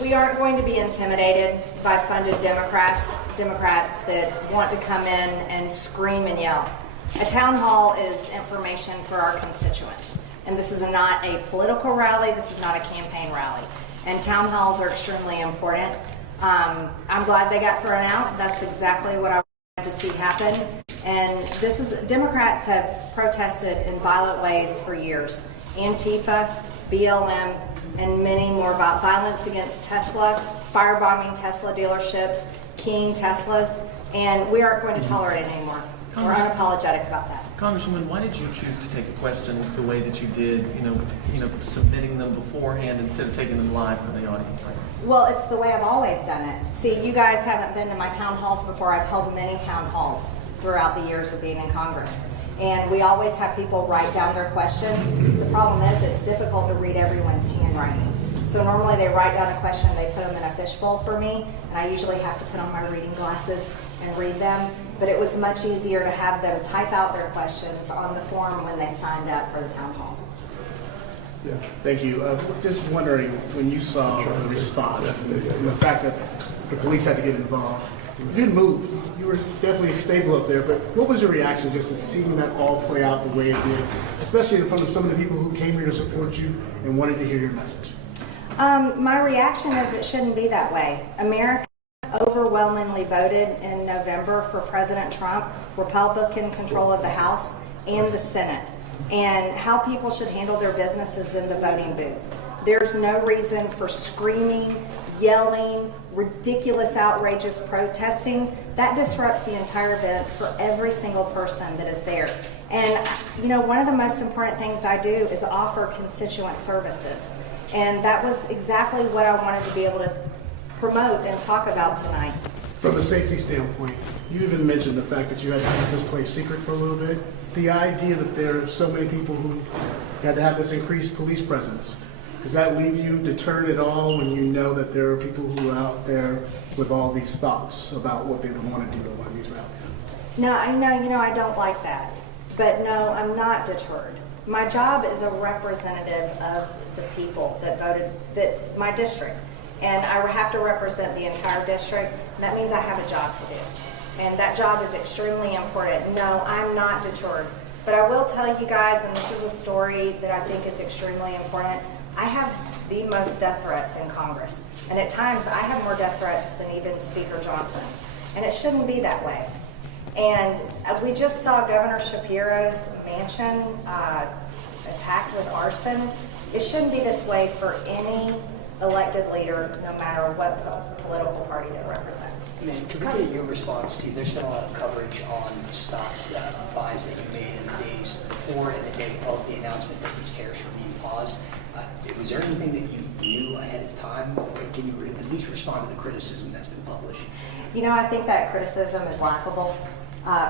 we aren't going to be intimidated by funded Democrats that want to come in and scream and yell. A town hall is information for our constituents. And this is not a political rally, this is not a campaign rally. And town halls are extremely important. I'm glad they got thrown out. That's exactly what I wanted to see happen. And Democrats have protested in violent ways for years. Antifa, BLM, and many more violence against Tesla, firebombing Tesla dealerships, keying Teslas, and we aren't going to tolerate it anymore. We're unapologetic about that. Congresswoman, why did you choose to take the questions the way that you did, submitting them beforehand instead of taking them live for the audience? Well, it's the way I've always done it. See, you guys haven't been to my town halls before. I've held many town halls throughout the years of being in Congress. And we always have people write down their questions. The problem is it's difficult to read everyone's handwriting. So normally they write down a question, they put them in a fishbowl for me, and I usually have to put on my reading glasses and read them. But it was much easier to have them type out their questions on the form when they signed up for the town hall. Yeah. Thank you. Just wondering, when you saw the response and the fact that the police had to get involved, you didn't move. You were definitely stable up there, but what was your reaction just to seeing that all play out the way it did, especially in front of some of the people who came here to support you and wanted to hear your message? My reaction is it shouldn't be that way. America overwhelmingly voted in November for President Trump, Republican control of the House and the Senate, and how people should handle their businesses in the voting booth. There's no reason for screaming, yelling, ridiculous, outrageous protesting. That disrupts the entire event for every single person that is there. And one of the most important things I do is offer constituent services. And that was exactly what I wanted to be able to promote and talk about tonight. From a safety standpoint, you even mentioned the fact that you had to keep this place secret for a little bit. The idea that there are so many people who had to have this increased police presence, does that leave you deterred at all when you know that there are people who are out there with all these thoughts about what they would want to do at one of these rallies? No, I know, I don't like that. But no, I'm not deterred. My job is a representative of the people that voted, my district. And I have to represent the entire district. And that means I have a job to do. And that job is extremely important. No, I'm not deterred. But I will tell you guys, and this is a story that I think is extremely important, I have the most death threats in Congress. And at times, I have more death threats than even Speaker Johnson. And it shouldn't be that way. And we just saw Governor Shapiro's mansion attacked with arson. It shouldn't be this way for any elected leader, no matter what political party they represent. Could we get your response to, there's been a lot of coverage on stocks buys that you made in the days before and the day of the announcement that these tariffs were being paused. Was there anything that you knew ahead of time? Can you at least respond to the criticism that's been published? I think that criticism is laughable.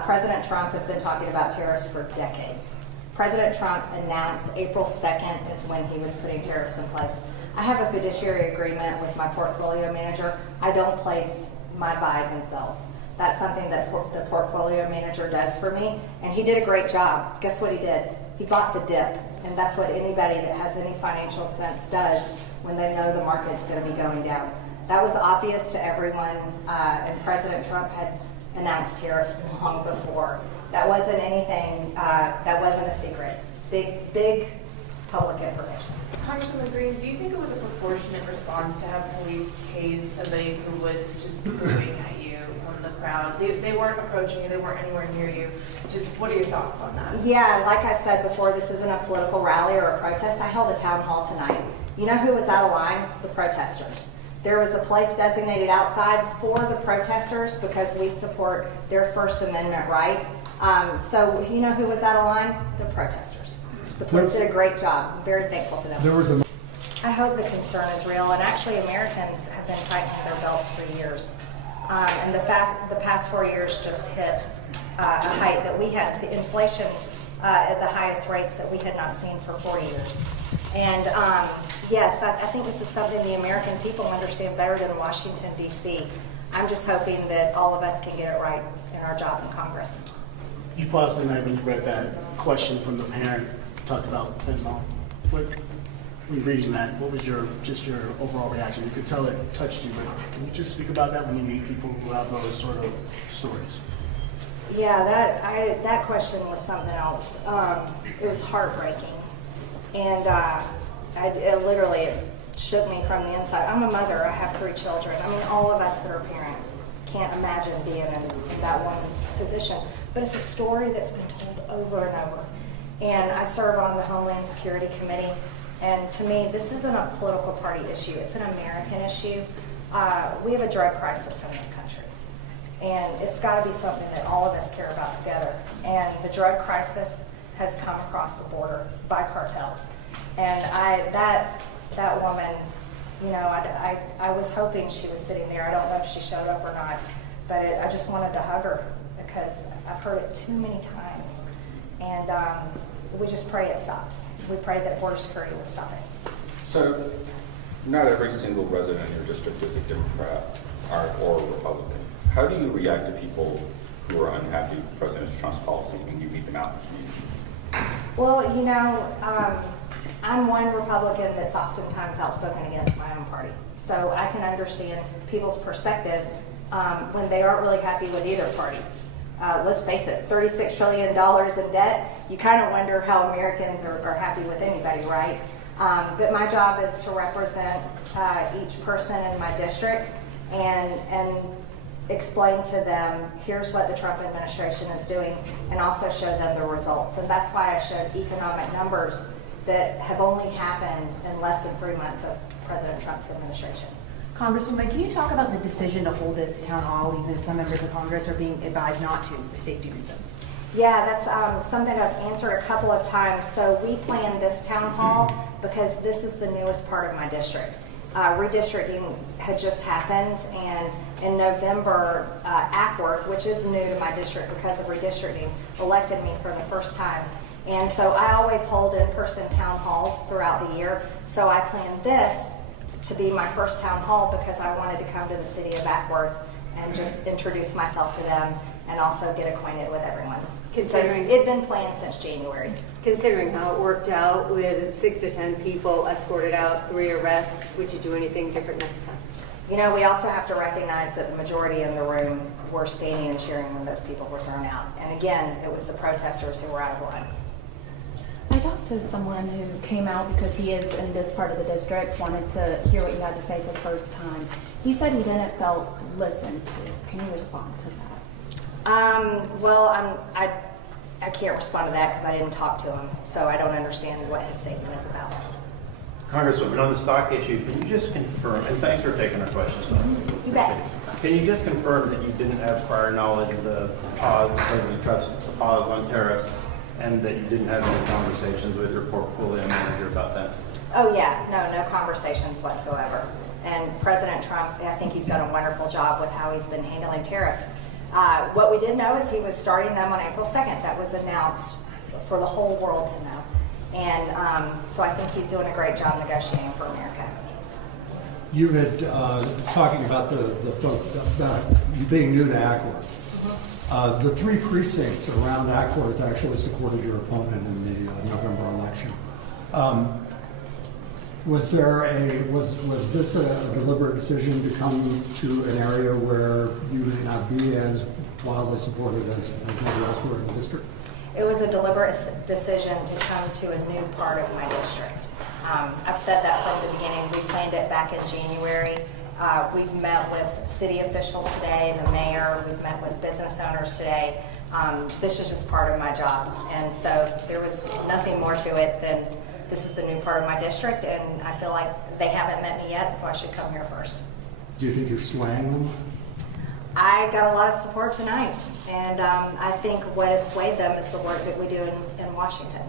President Trump has been talking about tariffs for decades. President Trump announced April 2nd is when he was putting tariffs in place. I have a fiduciary agreement with my portfolio manager. I don't place my buys and sells. That's something that the portfolio manager does for me, and he did a great job. Guess what he did? He bought the dip, and that's what anybody that has any financial sense does when they know the market's going to be going down. That was obvious to everyone, and President Trump had announced tariffs long before. That wasn't anything, that wasn't a secret. Big public information. Congresswoman Greene, do you think it was a proportionate response to have police tase somebody who was just moving at you from the crowd? They weren't approaching you, they weren't anywhere near you. Just what are your thoughts on that? Yeah, like I said before, this isn't a political rally or a protest. I held a town hall tonight. You know who was out of line? The protesters. There was a place designated outside for the protesters because we support their First Amendment right. So you know who was out of line? The protesters. The police did a great job. I'm very thankful for them. I hope the concern is real, and actually Americans have been tightening their belts for years. And the past 4 years just hit a height that we had, inflation at the highest rates that we had not seen for 4 years. And yes, I think this is something the American people understand better than Washington, D.C. I'm just hoping that all of us can get it right in our job in Congress. You paused the night when you read that question from the parent, talked about fentanyl. when reading that, what was your overall reaction? You could tell it touched you, but can you just speak about that when you meet people who have those sort of stories? Yeah, that question was something else. It was heartbreaking, and it literally shook me from the inside. I'm a mother. I have 3 children. I mean, all of us that are parents can't imagine being in that woman's position. But it's a story that's been told over and over. And I serve on the Homeland Security Committee. And to me, this isn't a political party issue. It's an American issue. We have a drug crisis in this country. And it's got to be something that all of us care about together. And the drug crisis has come across the border by cartels. And that woman, you know, I was hoping she was sitting there. I don't know if she showed up or not, but I just wanted to hug her because I've heard it too many times. And we just pray it stops. We pray that border security will stop it. So, not every single resident in your district is a Democrat or Republican. How do you react to people who are unhappy with President Trump's policy when you meet them out in the community? Well, you know, I'm one Republican that's oftentimes outspoken against my own party. So I can understand people's perspective when they aren't really happy with either party. Let's face it, $36 trillion in debt, you kind of wonder how Americans are happy with anybody, right? But my job is to represent each person in my district and explain to them, here's what the Trump administration is doing, and also show them the results. And that's why I showed economic numbers that have only happened in less than 3 months of President Trump's administration. Congresswoman, can you talk about the decision to hold this town hall, even if some members of Congress are being advised not to for safety reasons? Yeah, that's something I've answered a couple of times. So we planned this town hall because this is the newest part of my district. Redistricting had just happened, and in November, Ackworth, which is new to my district because of redistricting, elected me for the first time. And so I always hold in-person town halls throughout the year. So I planned this to be my first town hall because I wanted to come to the city of Ackworth and just introduce myself to them and also get acquainted with everyone. Considering- So it'd been planned since January. Considering how it worked out with 6 to 10 people escorted out, 3 arrests, would you do anything different next time? You know, we also have to recognize that the majority in the room were standing and cheering when those people were thrown out. And again, it was the protesters who were out of line. I talked to someone who came out because he is in this part of the district, wanted to hear what you had to say for the first time. He said he didn't feel listened to. Can you respond to that? Well, I can't respond to that because I didn't talk to him, so I don't understand what his statement is about. Congresswoman, on the stock issue, can you just confirm, and thanks for taking our questions. You bet. Can you just confirm that you didn't have prior knowledge of the pause, President Trump's pause on tariffs, and that you didn't have any conversations with your portfolio manager about that? Oh yeah, no conversations whatsoever. And President Trump, I think he's done a wonderful job with how he's been handling tariffs. What we did know is he was starting them on April 2nd. That was announced for the whole world to know. And so I think he's doing a great job negotiating for America. You had, talking about the folks, about you being new to Ackworth. The 3 precincts around Ackworth actually supported your opponent in the November election. Was this a deliberate decision to come to an area where you may not be as wildly supported as maybe elsewhere in the district? It was a deliberate decision to come to a new part of my district. I've said that from the beginning. We planned it back in January. We've met with city officials today, the mayor. We've met with business owners today. This is just part of my job. And so there was nothing more to it than this is the new part of my district, and I feel like they haven't met me yet, so I should come here first. Do you think you're swaying them? I got a lot of support tonight, and I think what has swayed them is the work that we do in Washington.